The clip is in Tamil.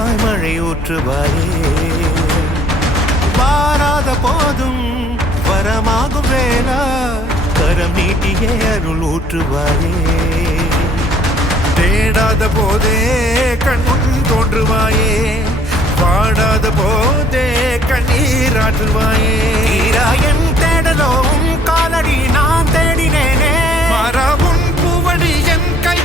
வரமாய் மழை ஊற்றுவாயே வாராத போதும் வரமாகும் வேளா கரம் நீட்டியே அருள் ஊற்றுவாயே தேடாத போதே கண்முன் தோன்றுவாயே பாடாத போதே கண்ணீராற்றுவாயே என் தேடலோவும் காலடி நான் தேடினேனே மாறாவும் பூவடி என் கை